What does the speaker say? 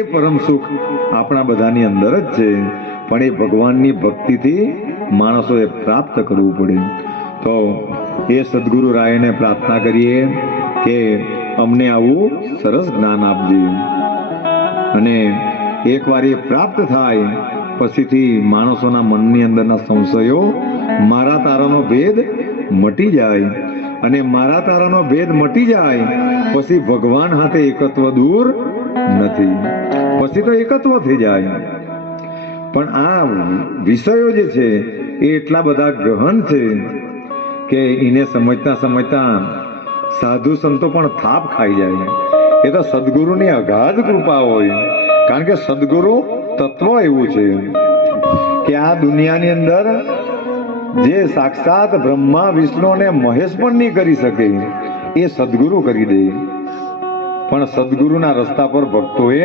એ પરમ સુખ આપણા બધાની અંદર જ છે, પણ એ ભગવાનની ભક્તિથી માણસોએ પ્રાપ્ત કરવું પડે. તો એ સદગુરુ રાયને પ્રાર્થના કરીએ કે અમને આવું સરસ જ્ઞાન આપજે, અને એકવાર એ પ્રાપ્ત થાય પછીથી માણસોના મનની અંદરના સંશયો મારા તારાનો ભેદ મટી જાય, અને મારા તારાનો ભેદ મટી જાય પછી ભગવાન હાથે એકત્વ દૂર નથી, પછી તો એકત્વ થઈ જાય. પણ આ વિષયો જે છે એ એટલા બધા ગહન છે કે એને સમજતા સમજતા સાધુ સંતો પણ થાપ ખાઈ જાય. એ તો સદગુરુની અગાધ કૃપા હોય, કારણ કે સદગુરુ તત્વ એવું છે કે આ દુનિયાની અંદર જે સાક્ષાત બ્રહ્મા વિષ્ણુ અને મહેશ પણ નહીં કરી શકે એ સદગુરુ કરી દે. પણ સદગુરુના રસ્તા પર ભક્તોએ